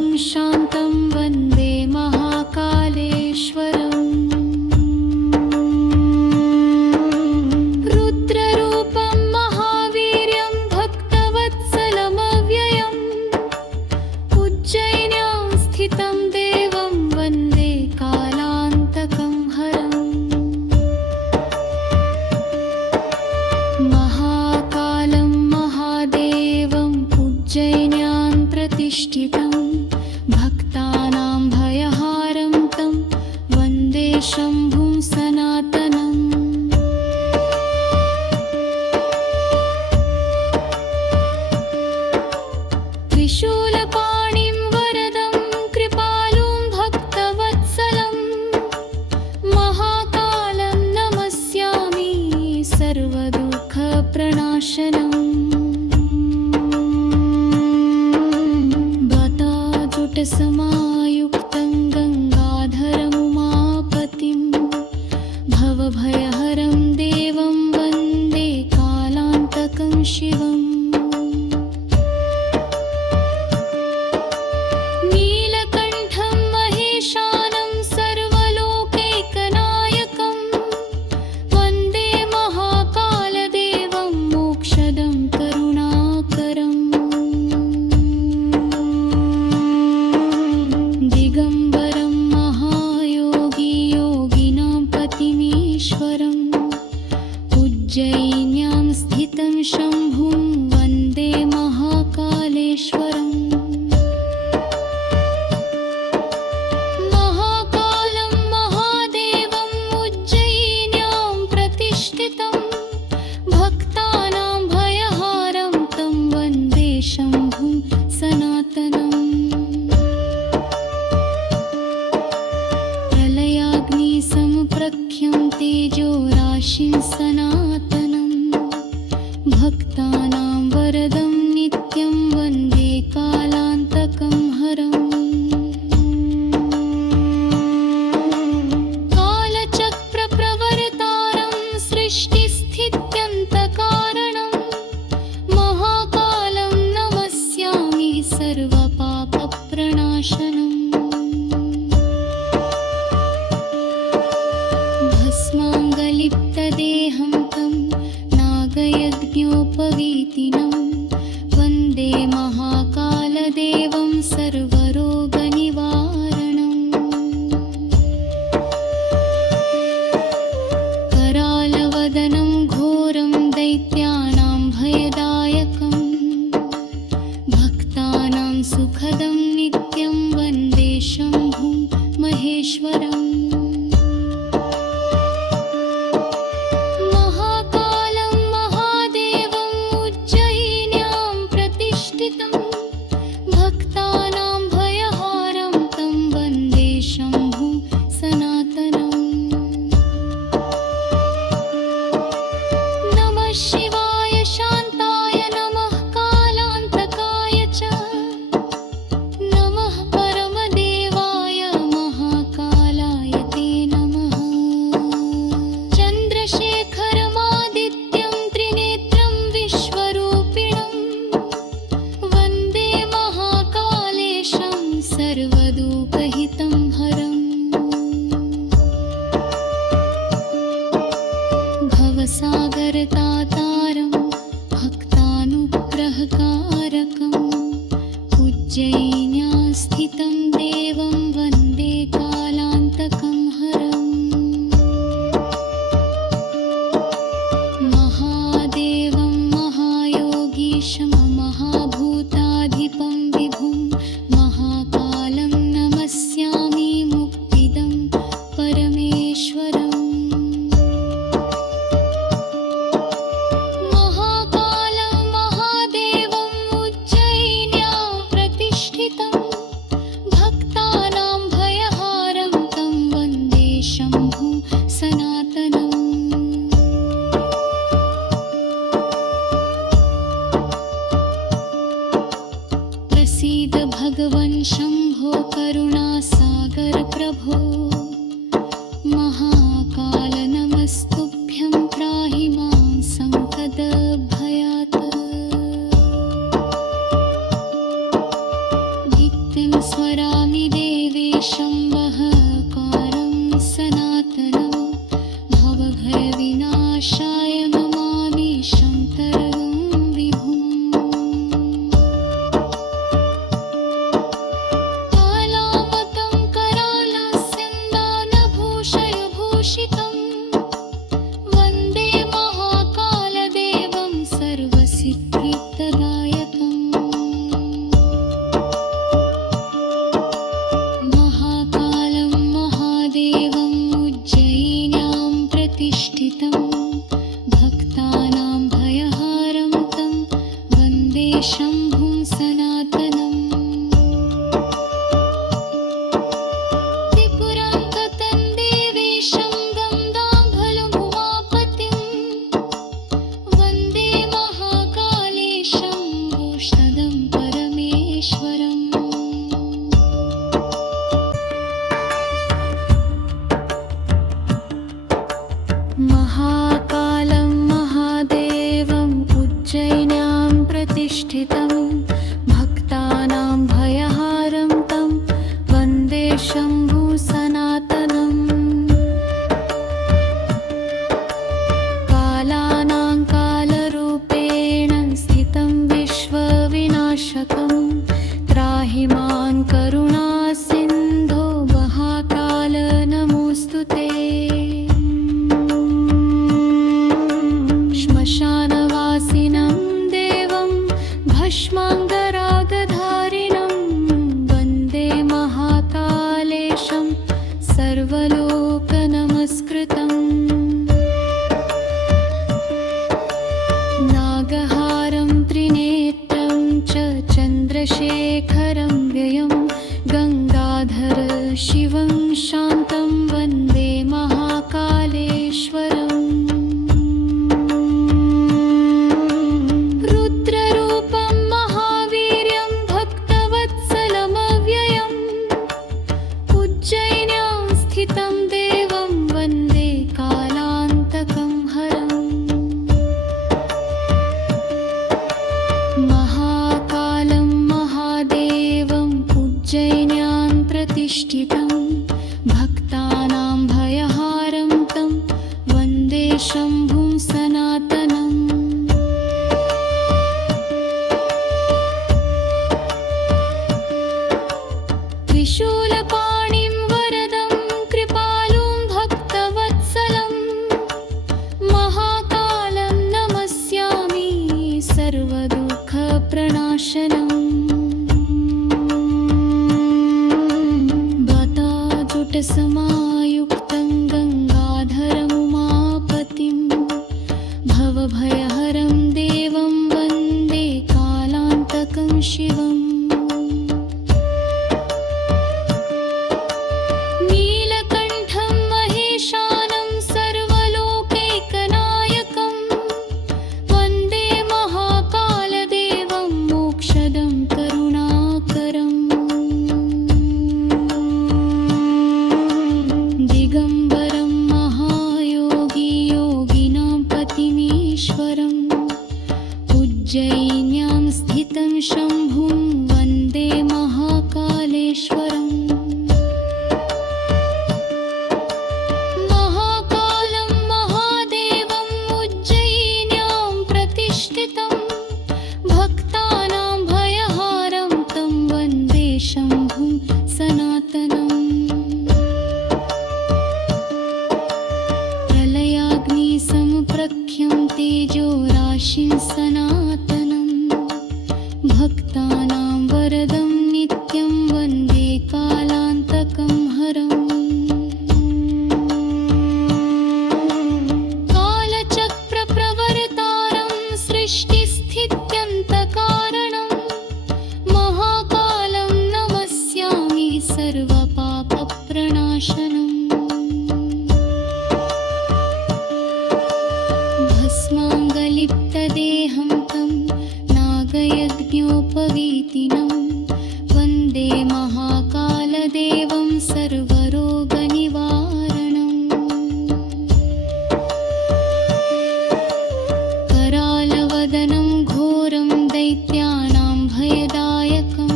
शान्तं वन्दे महाकालेश्वरम् रुद्ररूपं महावीर्यं भक्तवत्सलमव्ययम् उज्जयिन्यां स्थितं देवं वन्दे कालान्तकं हरम् महाकालं महादेवम् उज्जयिन्यां प्रतिष्ठितं भक्तानां भयहारं तं वन्दे शम्भुं सनातनम् त्रिशूलपाणिं वरदं कृपालुं भक्तवत्सलं महाकालं नमस्यामि सर्वदुःखप्रणाशनम् समायुक्तं गङ्गाधरमुमापतिं भवभयहरं देवं वन्दे कालान्तकं शिवम् नीलकण्ठं महेशानं सर्वलोकैकनायकं वन्दे महाकालदेवं मोक्षदं करुणाकरम् दिगम्बरं महायोगी योगिनां पतिमीश्वरम् उज्जयिन्यां स्थितं शम्भुं वन्दे महाकालेश्वरम् महाकालं महादेवम् उज्जयिन्यां प्रतिष्ठितं भक्तानां भयहारं तं वन्दे शम्भुं सनातनम् प्रख्यं तेजो राशिं सनातनं भक्तानां वरदं नित्यं वन्दे कालान्तकं हरम् कालचक्रप्रवर्तारं सृष्टिस्थित्यन्तकारणं महाकालं नमस्यामि सर्वपापप्रणाशनम् भस्माङ्गलिप्तदेहं तं नागयज्ञोपवीतिनं वन्दे महाकालदेवं सर्वरोगनिवारणम् करालवदनं घोरं दैत्यानां भयदायकं भक्तानां सुखदं नित्यं वन्दे शम्भुं महेश्वरम् भक्तानां भयहारं तं वन्दे शम्भुं सनातनम् नमः शिवाय शान्ताय नमः कालान्तकाय च नमः परमदेवाय महाकालाय ते नमः चन्द्रशेखरमादित्यं त्रिनेत्रं विश्वरूपिणं वन्दे महाकालेशं सर्वदुःखहितं हरम् भवसागरतातारं भक्तानुग्रहकारकम् उज्जयिन्यां स्थितं देवं वन्दे कालान्तकं हरम् महादेवं महायोगीशं महाभूताधिपं विभुं महाकालं नमस्यामि मुक्तिदं परमेश्वरम् महाकालं महादेवम् उज्जयिन्यां प्रतिष्ठितं भक्तानां भयहारं तं वन्दे शम्भुं सनातनम् प्रसीद भगवन् शम्भो करुणासागर प्रभो महाकाल नमस्तुभ्यं त्राहि मां सङ्कटभयात् स्मरामि देवेशं वःकारं सनातनं भवभयविनाशाय नमामि शङ्करं विभुम् कालामतं करालस्यन्दानभूषयभूषितं वन्दे महाकालदेवं सर्वसिद्धिप्रदायकम् महाकालं महादेवम् उज्जयिन्यां प्रतिष्ठितं भक्तानां भयहारं तं वन्दे शम्भुं सनातनम् त्रिपुरां गतं देवेशं गङ्गाम्भलमुमापतिं वन्दे महाकालेशं भूषदं परमेश्वरम् महाकालं महादेवम् उज्जयिन्यां प्रतिष्ठितं भक्तानां भयहारं तं वन्दे शम्भुं सनातनम् कालानां कालरूपेण स्थितं विश्वविनाशकं त्राहि मां करुणासिन्धो महाकाल नमोऽस्तु ते श्मशानवासिनं देवं भस्माङ्गरागधारिणं वन्दे महाकालेशं सर्वलोकनमस्कृतम् नागहारं त्रिनेत्रं च चन्द्रशेखरं व्ययं गङ्गाधर शिवं शान्तं वन्दे महाकालेश्वरम् रुद्ररूपं महावीर्यं भक्तवत्सलमव्ययम् उज्जयिन्यां स्थितं देवं वन्दे कालान्तकं हरम् महाकालं महादेवम् उज्जयिन्यां प्रतिष्ठितं भक्तानां भयहारं तं वन्दे शम्भुं सनातनम् त्रिशूलपाणिं वरदं कृपालुं भक्तवत्सलं महाकालं नमस्यामि सर्वदुःखप्रणाशनम् बताजुटसमायुक्तं गङ्गाधरमुमापतिं भवभयहरं देवं वन्दे कालान्तकं शिवम् नीलकण्ठं महेशानं सर्वलोकैकनायकं वन्दे महाकालदेवं मोक्षदं करुणाकरम् दिगम्बरं महायोगी योगिनां पतिमीश्वरम् उज्जयिन्यां स्थितं शम्भुं वन्दे महाकालेश्वरम् महाकालं महादेवम् उज्जयिन्यां प्रतिष्ठितं भक्तानां भयहारं तं वन्दे शम्भुं सनातनम् प्रलयाग्निसमप्रख्यं तेजोराशिं सनातनं भक्तानां वरदं नित्यं वन्दे कालान्तकं हरम् कालचक्रप्रवर्तारं सृष्टिस्थित्यन्तकारणं महाकालं नमस्यामि सर्वपापप्रणाशनम् भस्माङ्गलिप्तदेहं तं नागयज्ञोपवीतिनं वन्दे महाकालदेवं सर्वरोगनिवारणम् करालवदनं घोरं दैत्यानां भयदायकं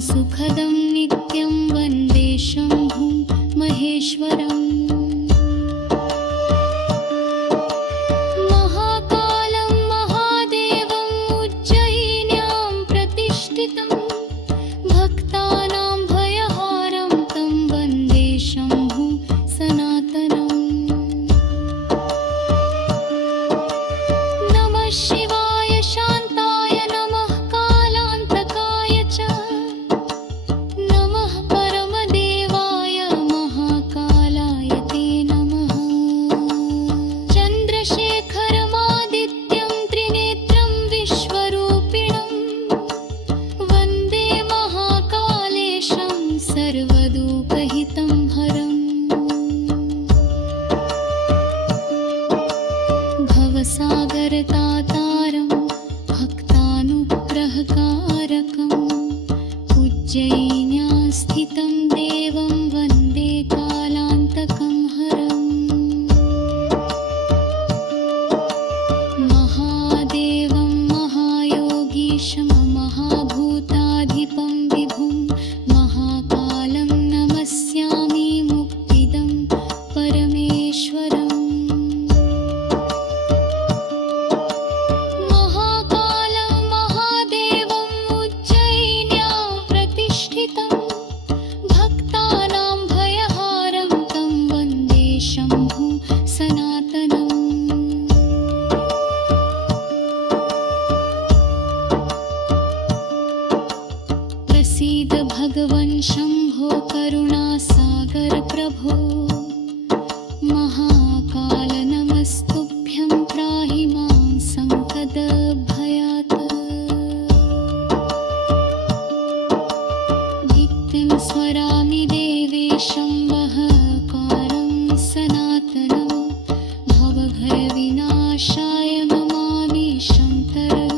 सुखदं नित्यं वन्दे शम्भुं महेश्वरम् महाकालं महादेवम् उज्जयिन्यां प्रतिष्ठितं भक्तानां भयहारं तं वन्दे शम्भुं सनातनम् नमः शिवाय शान्ताय नमः कालान्तकाय च नमः परमदेवाय महाकालाय ते नमः चन्द्रशेखरमादित्यं त्रिनेत्रं विश्वरूपिणं वन्दे महाकालेशं सर्वदुःखहितं हरम् भवसागरतातारं भक्तानुग्रहकारकम् उज्जयिन्यां स्थितं देवं वन्दे कालान्तकं हरम् महादेवं महायोगीशं महाभूताधिपं विभुं महाकालं नमस्यामि मुक्तिदं परमेश्वरम् महाकालं महादेवम् उज्जयिन्यां प्रतिष्ठितं भक्तानां भयहारं तं वन्दे शम्भुं सनातनम् प्रसीद भगवन् शम्भो करुणासागर प्रभो महाकाल नमस्तुभ्यं त्राहि मां सङ्कटभयात् भीतिं स्मरामि देवेशं वहकारं सनातनं भवभयविनाशाय नमामि शङ्करं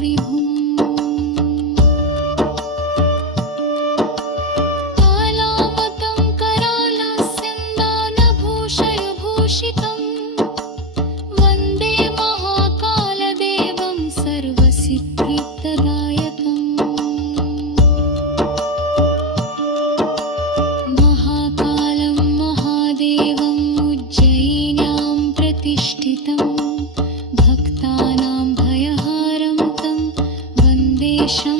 विभुम् कालामतं करालस्यं दानभूषयभूषितं वन्दे महाकालदेवं सर्वसिद्धिप्रदायकम् महाकालं महादेवम् उज्जयिन्यां प्रतिष्ठितं भक्तानां भयहारं तं वन्दे शम्भुं